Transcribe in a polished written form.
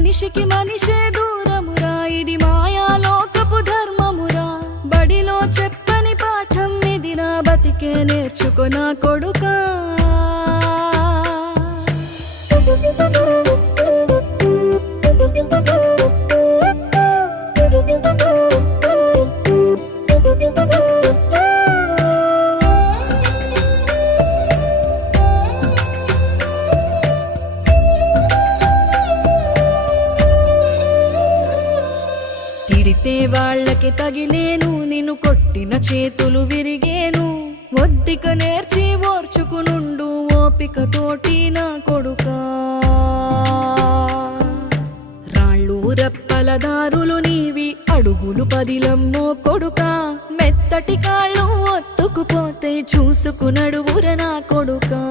మనిషికి మనిషే దూరమురా, ఇది మాయాలోకపు ధర్మమురా. బడిలో చెప్పని పాఠం ఇదిరా, బతికే నేర్చుకో నా కొడుకా. తిడితే వాళ్ళకి తగిలేను, నిన్ను కొట్టిన చేతులు విరిగేను. ఒద్దిక నేర్చి ఓర్చుకునుండు ఓపికతోటి నా కొడుకా. రాళ్ళు రెప్పల దారులు నీవి, అడుగులు పదిలమ్మో కొడుకా. మెత్తటి కాళ్ళు ఒత్తుకుపోతే చూసుకునడువుర నా కొడుకా.